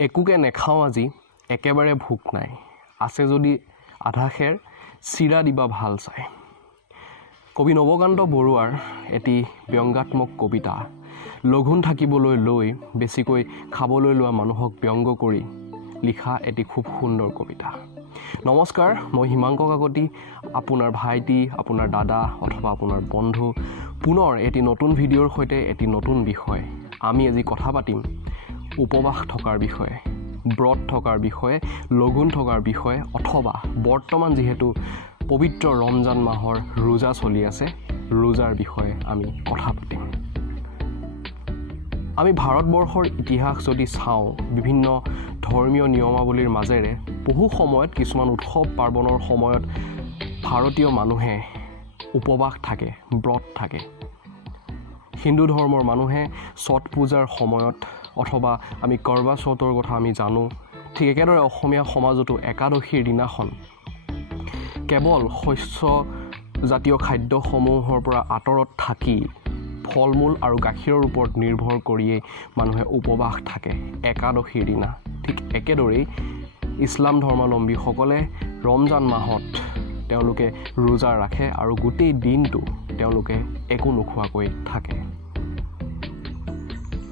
একোকে নেখাওঁ আজি একেবাৰে ভোক নাই আছে যদি আধা খেৰ চিৰা দিবা ভাল চাই কবি নৱকান্ত বৰুৱাৰ এটি ব্যংগাত্মক কবিতা লঘোণ থাকিবলৈ লৈ বেছিকৈ খাবলৈ লোৱা মানুহক ব্যংগ কৰি লিখা এটি খুব সুন্দৰ কবিতা নমস্কাৰ মই হিমাংক কাকতি আপোনাৰ ভাইটি আপোনাৰ দাদা অথবা আপোনাৰ বন্ধু পুনৰ এটি নতুন ভিডিঅ'ৰ সৈতে এটি নতুন বিষয় আমি আজি কথা পাতিম উপবাস থকাৰ বিষয়ে ব্ৰত থকাৰ বিষয়ে লঘোণ থকাৰ বিষয়ে অথবা বৰ্তমান যেহেতু পবিত্ৰ ৰমজান মাহৰ ৰোজা চলি আছে ৰোজাৰ বিষয়ে আমি কথা পাতিম আমি ভাৰতবৰ্ষৰ ইতিহাস যদি চাওঁ বিভিন্ন ধৰ্মীয় নিয়মাৱলীৰ মাজেৰে বহু সময়ত কিছুমান উৎসৱ পাৰ্বণৰ সময়ত ভাৰতীয় মানুহে উপবাস থাকে ব্ৰত থাকে হিন্দু ধৰ্মৰ মানুহে ছট পূজাৰ সময়ত অথবা আমি কৰবা চৌথৰ কথা আমি জানো ঠিক একেদৰে অসমীয়া সমাজতো একাদশীৰ দিনাখন কেৱল শস্য জাতীয় খাদ্যসমূহৰ পৰা আঁতৰত থাকি ফল মূল আৰু গাখীৰৰ ওপৰত নিৰ্ভৰ কৰিয়েই মানুহে উপবাস থাকে একাদশীৰ দিনা ঠিক একেদৰেই ইছলাম ধৰ্মাৱলম্বীসকলে ৰমজান মাহত তেওঁলোকে ৰোজা ৰাখে আৰু গোটেই দিনটো তেওঁলোকে একো নোখোৱাকৈ থাকে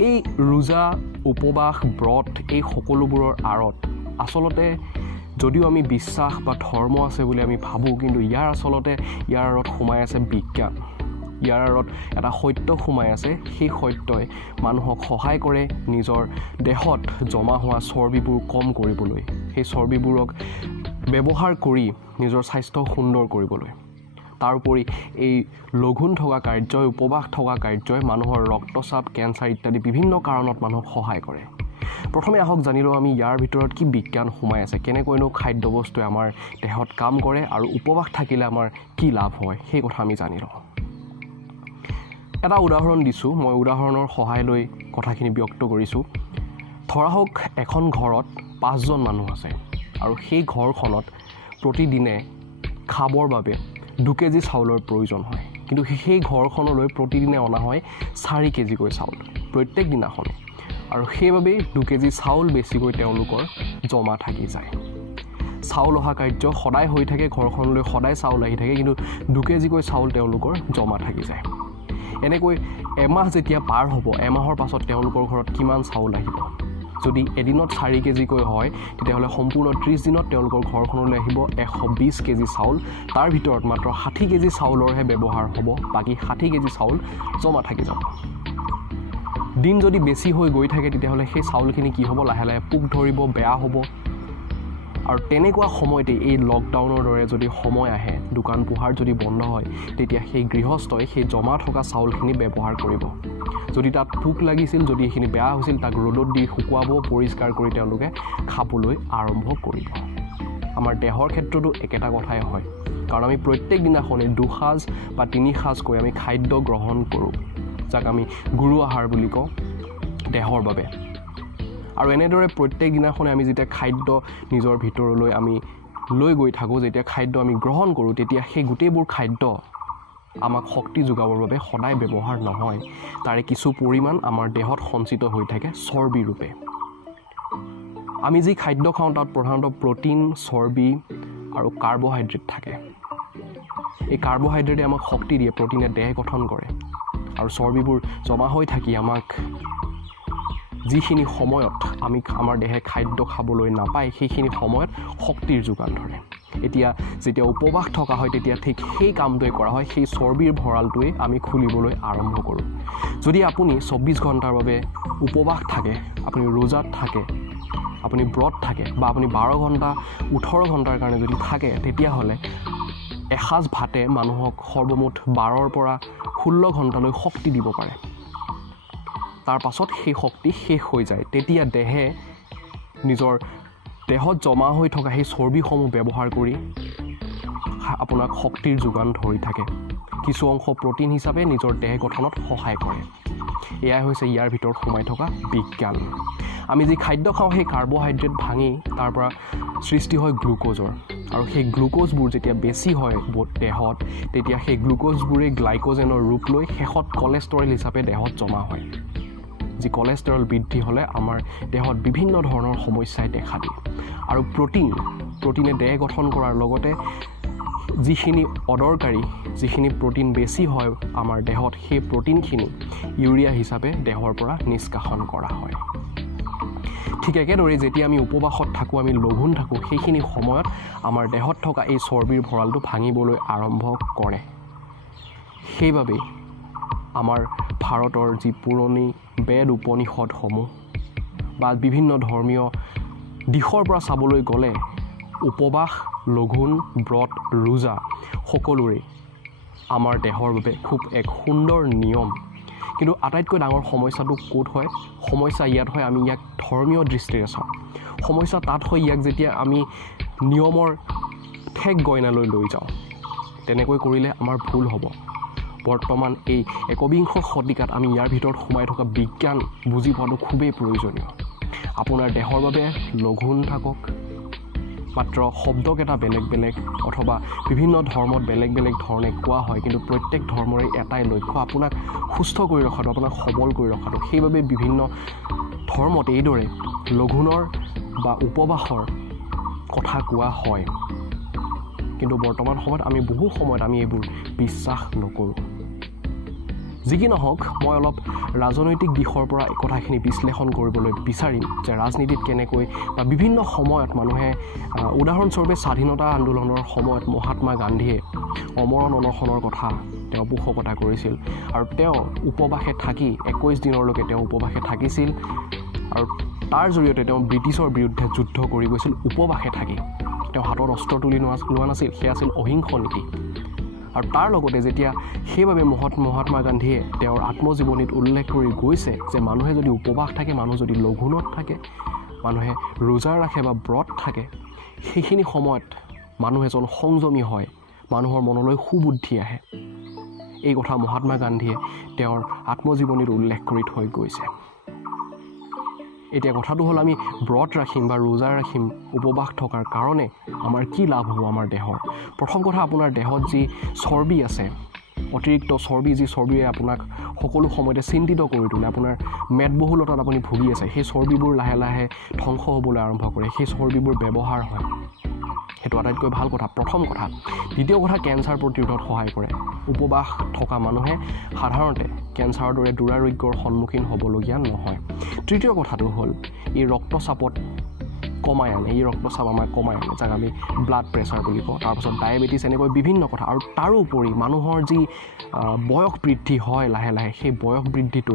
এই ৰোজা উপবাস ব্ৰত এই সকলোবোৰৰ আঁৰত আচলতে যদিও আমি বিশ্বাস বা ধৰ্ম আছে বুলি আমি ভাবোঁ কিন্তু ইয়াৰ আঁৰত সোমাই আছে বিজ্ঞান ইয়াৰ আঁৰত এটা সত্য সোমাই আছে সেই সত্যই মানুহক সহায় কৰে নিজৰ দেহত জমা হোৱা চৰ্বিবোৰ কম কৰিবলৈ সেই চৰ্বিবোৰক ব্যৱহাৰ কৰি নিজৰ স্বাস্থ্য সুন্দৰ কৰিবলৈ তাৰোপৰি এই লঘোণ থকা কাৰ্যই উপবাস থকা কাৰ্যই মানুহৰ ৰক্তচাপ কেঞ্চাৰ ইত্যাদি বিভিন্ন কাৰণত মানুহক সহায় কৰে প্ৰথমে আহক জানি লওঁ আমি ইয়াৰ ভিতৰত কি বিজ্ঞান সোমাই আছে কেনেকৈনো খাদ্যবস্তুৱে আমাৰ দেহত কাম কৰে আৰু উপবাস থাকিলে আমাৰ কি লাভ হয় সেই কথা আমি জানি লওঁ এটা উদাহৰণ দিছোঁ মই উদাহৰণৰ সহায় লৈ কথাখিনি ব্যক্ত কৰিছোঁ ধৰা হওক এখন ঘৰত 5জন মানুহ আছে আৰু সেই ঘৰখনত প্ৰতিদিনে খাবৰ বাবে 2 কেজি চাউলৰ প্ৰয়োজন হয় কিন্তু সেই ঘৰখনলৈ প্ৰতিদিনে অনা হয় 4 কেজিকৈ চাউল প্ৰত্যেক দিনাখনে আৰু সেইবাবে 2 কেজি চাউল বেছিকৈ তেওঁলোকৰ জমা থাকি যায় চাউল অহা কাৰ্য সদায় হৈ থাকে ঘৰখনলৈ সদায় চাউল আহি থাকে কিন্তু 2 কেজিকৈ চাউল তেওঁলোকৰ জমা থাকি যায় এনেকৈ এমাহ যেতিয়া পাৰ হ'ব এমাহৰ পাছত তেওঁলোকৰ ঘৰত কিমান চাউল আহিব যদি এদিনত 4 কেজিকৈ হয় তেতিয়াহ'লে সম্পূৰ্ণ 30 দিনত তেওঁলোকৰ ঘৰখনলৈ আহিব 120 কেজি চাউল তাৰ ভিতৰত মাত্ৰ 60 কেজি চাউলৰহে ব্যৱহাৰ হ'ব বাকী 60 কেজি চাউল জমা থাকি যাব দিন যদি বেছি হৈ গৈ থাকে তেতিয়াহ'লে সেই চাউলখিনি কি হ'ব লাহে লাহে পোক ধৰিব বেয়া হ'ব আৰু তেনেকুৱা সময়তে এই লকডাউনৰ দৰে যদি সময় আহে দোকান পোহাৰ যদি বন্ধ হয় তেতিয়া সেই গৃহস্থই সেই জমা থকা চাউলখিনি ব্যৱহাৰ কৰিব যদি তাত পোক লাগিছিল যদি এইখিনি বেয়া হৈছিল তাক ৰ'দত দি শুকুৱাব পৰিষ্কাৰ কৰি তেওঁলোকে খাবলৈ আৰম্ভ কৰিব আমাৰ দেহৰ ক্ষেত্ৰতো একেটা কথাই হয় কাৰণ আমি প্ৰত্যেক দিনাখনে 2 সাঁজ বা 3 সাঁজকৈ আমি খাদ্য গ্ৰহণ কৰোঁ যাক আমি গুৰু আহাৰ বুলি কওঁ দেহৰ বাবে আৰু এনেদৰে প্ৰত্যেক দিনাখনে আমি যেতিয়া খাদ্য নিজৰ ভিতৰলৈ আমি লৈ গৈ থাকোঁ যেতিয়া খাদ্য আমি গ্ৰহণ কৰোঁ তেতিয়া সেই গোটেইবোৰ খাদ্য আমাক শক্তি যোগাবৰ বাবে সদায় ব্যৱহাৰ নহয় তাৰে কিছু পৰিমাণ আমাৰ দেহত সঞ্চিত হৈ থাকে চৰ্বি ৰূপে আমি যি খাদ্য খাওঁ তাত প্ৰধানতঃ প্ৰটিন চৰ্বি আৰু কাৰ্বহাইড্ৰেট থাকে এই কাৰ্বহাইড্ৰেটে আমাক শক্তি দিয়ে প্ৰটিনে দেহ গঠন কৰে আৰু চৰ্বিবোৰ জমা হৈ থাকি আমাক যিখিনি সময়ত আমি আমাৰ দেহে খাদ্য খাবলৈ নাপায় সেইখিনি সময়ত শক্তিৰ যোগান ধৰে এতিয়া যেতিয়া উপবাস থকা হয় তেতিয়া ঠিক সেই কামটোৱে কৰা হয় সেই চৰ্বিৰ ভঁৰালটোৱে আমি খুলিবলৈ আৰম্ভ কৰোঁ যদি আপুনি 24 ঘণ্টাৰ বাবে উপবাস থাকে আপুনি ৰোজাত থাকে আপুনি ব্ৰত থাকে বা আপুনি 12 ঘণ্টা 18 ঘণ্টাৰ কাৰণে যদি থাকে তেতিয়াহ'লে এসাঁজ ভাতে মানুহক সৰ্বমুঠ 12ৰ পৰা 16 ঘণ্টালৈ শক্তি দিব পাৰে তাৰ পাছত সেই শক্তি শেষ হৈ যায় তেতিয়া দেহে নিজৰ দেহত জমা হৈ থকা সেই চৰ্বিসমূহ ব্যৱহাৰ কৰি আপোনাক শক্তিৰ যোগান ধৰি থাকে কিছু অংশ প্ৰটিন হিচাপে নিজৰ দেহ গঠনত সহায় কৰে এয়াই হৈছে ইয়াৰ ভিতৰত সোমাই থকা বিজ্ঞান আমি যি খাদ্য খাওঁ সেই কাৰ্বহাইড্ৰেট ভাঙি তাৰ পৰা সৃষ্টি হয় গ্লুকোজৰ আৰু সেই গ্লুকোজবোৰ যেতিয়া বেছি হয় দেহত তেতিয়া সেই গ্লুকোজবোৰে গ্লাইকোজেনৰ ৰূপ লৈ শেষত কলেষ্ট্ৰল হিচাপে দেহত জমা হয় যি কলেষ্টৰল বৃদ্ধি হ'লে আমাৰ দেহত বিভিন্ন ধৰণৰ সমস্যাই দেখা দিয়ে আৰু প্ৰটিনে দেহ গঠন কৰাৰ লগতে যিখিনি অদৰকাৰী যিখিনি প্ৰটিন বেছি হয় আমাৰ দেহত সেই প্ৰটিনখিনি ইউৰিয়া হিচাপে দেহৰ পৰা নিষ্কাশন কৰা হয় ঠিক একেদৰে যেতিয়া আমি উপবাসত থাকোঁ আমি লঘোণ থাকোঁ সেইখিনি সময়ত আমাৰ দেহত থকা এই চৰ্বিৰ ভঁৰালটো ভাঙিবলৈ আৰম্ভ কৰে সেইবাবেই আমাৰ ভাৰতৰ যি পুৰণি বেদ উপনিষদসমূহ বা বিভিন্ন ধৰ্মীয় দিশৰ পৰা চাবলৈ গ'লে উপবাস লঘোণ ব্ৰত ৰোজা সকলোৰে আমাৰ দেহৰ বাবে খুব এক সুন্দৰ নিয়ম কিন্তু আটাইতকৈ ডাঙৰ সমস্যাটো ক'ত হয় সমস্যা ইয়াত হয় আমি ইয়াক ধৰ্মীয় দৃষ্টিৰে চাওঁ সমস্যা তাত হয় ইয়াক যেতিয়া আমি নিয়মৰ ঠেক গইনালৈ লৈ যাওঁ তেনেকৈ কৰিলে আমাৰ ভুল হ'ব বৰ্তমান এই একবিংশ শতিকাত আমি ইয়াৰ ভিতৰত সোমাই থকা বিজ্ঞান বুজি পোৱাটো খুবেই প্ৰয়োজনীয় আপোনাৰ দেহৰ বাবে লঘোণ থাকক মাত্ৰ শব্দকেইটা বেলেগ অথবা বিভিন্ন ধৰ্মত বেলেগ ধৰণে কোৱা হয় কিন্তু প্ৰত্যেক ধৰ্মৰে এটাই লক্ষ্য আপোনাক সুস্থ কৰি ৰখাটো আপোনাক সবল কৰি ৰখাটো সেইবাবে বিভিন্ন ধৰ্মত এইদৰে লঘোণৰ বা উপবাসৰ কথা কোৱা হয় কিন্তু বৰ্তমান সময়ত আমি বহু সময়ত আমি এইবোৰ বিশ্বাস নকৰোঁ যি কি নহওক মই অলপ ৰাজনৈতিক দিশৰ পৰা এই কথাখিনি বিশ্লেষণ কৰিবলৈ বিচাৰিম যে ৰাজনীতিত কেনেকৈ বা বিভিন্ন সময়ত মানুহে উদাহৰণস্বৰূপে স্বাধীনতা আন্দোলনৰ সময়ত মহাত্মা গান্ধীয়ে অমৰণ অনশনৰ কথা তেওঁ পোষকতা কৰিছিল আৰু তেওঁ উপবাসে থাকি 21 দিনলৈকে তেওঁ উপবাসে থাকিছিল আৰু তাৰ জৰিয়তে তেওঁ ব্ৰিটিছৰ বিৰুদ্ধে যুদ্ধ কৰি গৈছিল উপবাসে থাকি তেওঁ হাতত অস্ত্ৰ তুলি লোৱা নাছিল সেয়া আছিল অহিংস নীতি আৰু তাৰ লগতে যেতিয়া সেইবাবে মহাত্মা গান্ধীয়ে তেওঁৰ আত্মজীৱনীত উল্লেখ কৰি গৈছে যে মানুহে যদি উপবাস থাকে মানুহ যদি লঘোণত থাকে মানুহে ৰোজা ৰাখে বা ব্ৰত থাকে সেইখিনি সময়ত মানুহ এজন সংযমী হয় মানুহৰ মনলৈ সুবুদ্ধি আহে এই কথা মহাত্মা গান্ধীয়ে তেওঁৰ আত্মজীৱনীত উল্লেখ কৰি থৈ গৈছে এতিয়া কথাটো হ'ল আমি ব্ৰত ৰাখিম বা ৰোজা ৰাখিম উপবাস থকাৰ কাৰণে আমাৰ কি লাভ হ'ব আমাৰ দেহৰ প্ৰথম কথা আপোনাৰ দেহত যি চৰ্বি আছে অতিৰিক্ত চৰ্বি যি চৰ্বিয়ে আপোনাক সকলো সময়তে চিন্তিত কৰি তোলে আপোনাৰ মেদবহুলতাত আপুনি ভুগি আছে সেই চৰ্বিবোৰ লাহে লাহে ধ্বংস হ'বলৈ আৰম্ভ কৰে সেই চৰ্বিবোৰ ব্যৱহাৰ হয় সেইটো আটাইতকৈ ভাল কথা প্ৰথম কথা দ্বিতীয় কথা কেঞ্চাৰ প্ৰতিৰোধত সহায় কৰে উপবাস থকা মানুহে সাধাৰণতে কেঞ্চাৰৰ দৰে দুৰাৰোগ্যৰ সন্মুখীন হ'বলগীয়া নহয় তৃতীয় কথাটো হ'ল এই ৰক্তচাপত কমাই আনে এই ৰক্তচাপ আমাক কমাই আনে যাক আমি ব্লাড প্ৰেছাৰ বুলি কওঁ তাৰপিছত ডায়েবেটিছ এনেকৈ বিভিন্ন কথা আৰু তাৰোপৰি মানুহৰ যি বয়স বৃদ্ধি হয় লাহে লাহে সেই বয়স বৃদ্ধিটো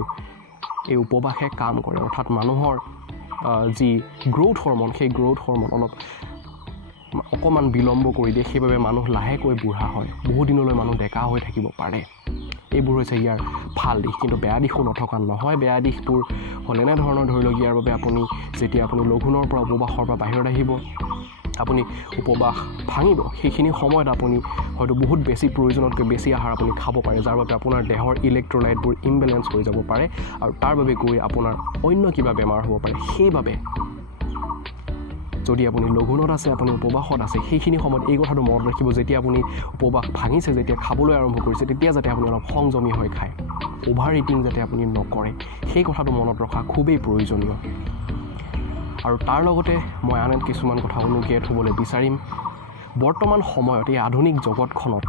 এই উপবাসে কাম কৰে অৰ্থাৎ মানুহৰ যি গ্ৰোথ হৰমন সেই গ্ৰোথ হৰমন অকণমান বিলম্ব কৰি দিয়ে সেইবাবে মানুহ লাহেকৈ বুঢ়া হয় বহুদিনলৈ মানুহ ডেকা হৈ থাকিব পাৰে এইবোৰ হৈছে ইয়াৰ ভাল দিশ কিন্তু বেয়া দিশো নথকা নহয় বেয়া দিশবোৰ হ'ল এনেধৰণৰ ধৰি লওক ইয়াৰ বাবে আপুনি যেতিয়া আপুনি লঘোণৰ পৰা উপবাসৰ পৰা বাহিৰত আহিব আপুনি উপবাস ভাঙিব সেইখিনি সময়ত আপুনি হয়তো বহুত বেছি প্ৰয়োজনতকৈ বেছি আহাৰ আপুনি খাব পাৰে যাৰ বাবে আপোনাৰ দেহৰ ইলেক্ট্ৰলাইটবোৰ ইমবেলেঞ্চ হৈ যাব পাৰে আৰু তাৰ বাবে গৈ আপোনাৰ অন্য কিবা বেমাৰ হ'ব পাৰে সেইবাবে যদি আপুনি লঘোণত আছে আপুনি উপবাসত আছে সেইখিনি সময়ত এই কথাটো মনত ৰাখিব যেতিয়া আপুনি উপবাস ভাঙিছে যেতিয়া খাবলৈ আৰম্ভ কৰিছে তেতিয়া যাতে আপুনি অলপ সংযমী হৈ খায় অভাৰ ইটিং যাতে আপুনি নকৰে সেই কথাটো মনত ৰখা খুবেই প্ৰয়োজনীয় আৰু তাৰ লগতে মই আন কিছুমান কথা অনুজ্ঞাত থ'বলৈ বিচাৰিম বৰ্তমান সময়ত এই আধুনিক জগতখনত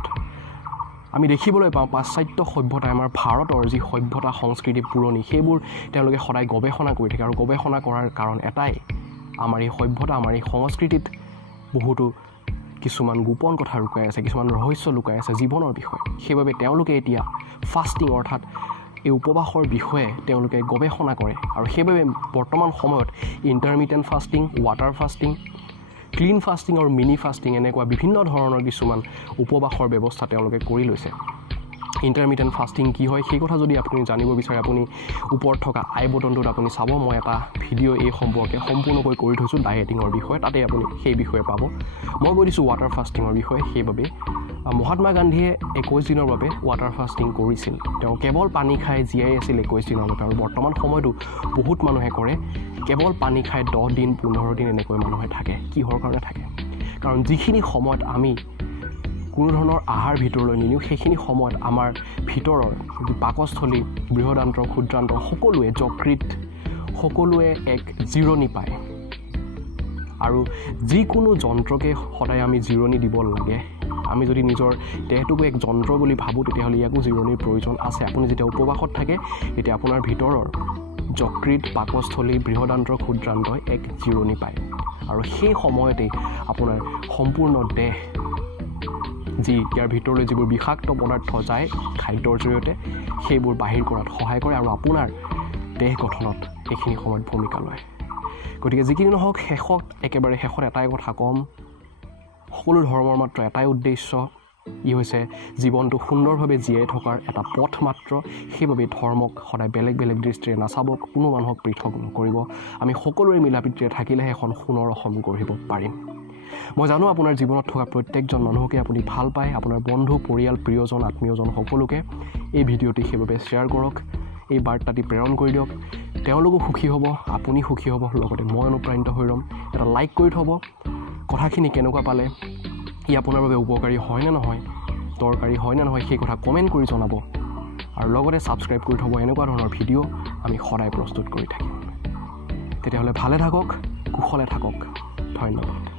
আমি দেখিবলৈ পাওঁ পাশ্চাত্য সভ্যতাই আমাৰ ভাৰতৰ যি সভ্যতা সংস্কৃতি পুৰণি সেইবোৰ তেওঁলোকে সদায় গৱেষণা কৰি থাকে আৰু গৱেষণা কৰাৰ কাৰণ এটাই আমাৰ এই সভ্যতা আমাৰ এই সংস্কৃতিত বহুতো কিছুমান গোপন কথা লুকাই আছে কিছুমান ৰহস্য লুকাই আছে জীৱনৰ বিষয়ে সেইবাবে তেওঁলোকে এতিয়া ফাষ্টিং অৰ্থাৎ এই উপবাসৰ বিষয়ে তেওঁলোকে গৱেষণা কৰে আৰু সেইবাবে বৰ্তমান সময়ত intermittent fasting water fasting clean fasting আৰু মিনি ফাষ্টিং এনেকুৱা বিভিন্ন ধৰণৰ কিছুমান উপবাসৰ ব্যৱস্থা তেওঁলোকে কৰি লৈছে ইণ্টাৰমিটেণ্ট ফাষ্টিং কি হয় সেই কথা যদি আপুনি জানিব বিচাৰে আপুনি ওপৰত থকা আই বটনটোত আপুনি চাব মই এটা ভিডিঅ' এই সম্পৰ্কে সম্পূৰ্ণকৈ কৰি থৈছোঁ ডায়েটিঙৰ বিষয়ে তাতে আপুনি সেই বিষয়ে পাব মই কৈ দিছোঁ ৱাটাৰ ফাষ্টিঙৰ বিষয়ে সেইবাবে মহাত্মা গান্ধীয়ে 21 দিনৰ বাবে ৱাটাৰ ফাষ্টিং কৰিছিল তেওঁ কেৱল পানী খাই জীয়াই আছিল 21 দিনৰ বাবে আৰু বৰ্তমান সময়তো বহুত মানুহে কৰে কেৱল পানী খাই 10 দিন 15 দিন এনেকৈ মানুহে থাকে কিহৰ কাৰণে থাকে কাৰণ যিখিনি সময়ত আমি কোনো ধৰণৰ আহাৰ ভিতৰলৈ নিনিওঁ সেইখিনি সময়ত আমাৰ ভিতৰৰ পাকস্থলী বৃহদান্ত্ৰ ক্ষুদ্ৰান্ত সকলোৱে যকৃত সকলোৱে এক জিৰণি পায় আৰু যিকোনো যন্ত্ৰকে সদায় আমি জিৰণি দিব লাগে আমি যদি নিজৰ দেহটোকো এক যন্ত্ৰ বুলি ভাবোঁ তেতিয়াহ'লে ইয়াকো জিৰণিৰ প্ৰয়োজন আছে আপুনি যেতিয়া উপবাসত থাকে তেতিয়া আপোনাৰ ভিতৰৰ যকৃত পাকস্থলী বৃহদান্ত্ৰ ক্ষুদ্ৰান্তই এক জিৰণি পায় আৰু সেই সময়তেই আপোনাৰ সম্পূৰ্ণ দেহ যি ইয়াৰ ভিতৰলৈ যিবোৰ বিষাক্ত পদাৰ্থ যায় খাদ্যৰ জৰিয়তে সেইবোৰ বাহিৰ কৰাত সহায় কৰে আৰু আপোনাৰ দেহ গঠনত এইখিনি সময়ত ভূমিকা লয় গতিকে যিখিনি নহওক একেবাৰে শেষত এটাই কথা ক'ম সকলো ধৰ্মৰ মাত্ৰ এটাই উদ্দেশ্য ই হৈছে জীৱনটো সুন্দৰভাৱে জীয়াই থকাৰ এটা পথ মাত্ৰ সেইবাবে ধৰ্মক সদায় বেলেগ বেলেগ দৃষ্টিৰে নাচাব কোনো মানুহক পৃথক নকৰিব আমি সকলোৰে মিলাপ্ৰীতিৰে থাকিলেহে এখন সোণৰ অসম গঢ়িব পাৰিম মই জানো আপোনাৰ জীৱনত থকা প্ৰত্যেকজন মানুহকে আপুনি ভাল পায় আপোনাৰ বন্ধু পৰিয়াল প্ৰিয়জন আত্মীয়জন সকলোকে এই ভিডিঅ'টি সেইবাবে শ্বেয়াৰ কৰক এই বাৰ্তাটি প্ৰেৰণ কৰি দিয়ক তেওঁলোকো সুখী হ'ব আপুনি সুখী হ'ব লগতে মই অনুপ্ৰাণিত হৈ ৰ'ম এটা লাইক কৰি থ'ব কথাখিনি কেনেকুৱা পালে ই আপোনাৰ বাবে উপকাৰী হয়নে নহয় দৰকাৰী হয়নে নহয় সেই কথা কমেণ্ট কৰি জনাব আৰু লগতে ছাবস্ক্ৰাইব কৰি থ'ব এনেকুৱা ধৰণৰ ভিডিঅ' আমি সদায় প্ৰস্তুত কৰি থাকিম তেতিয়াহ'লে ভালে থাকক কুশলে থাকক ধন্যবাদ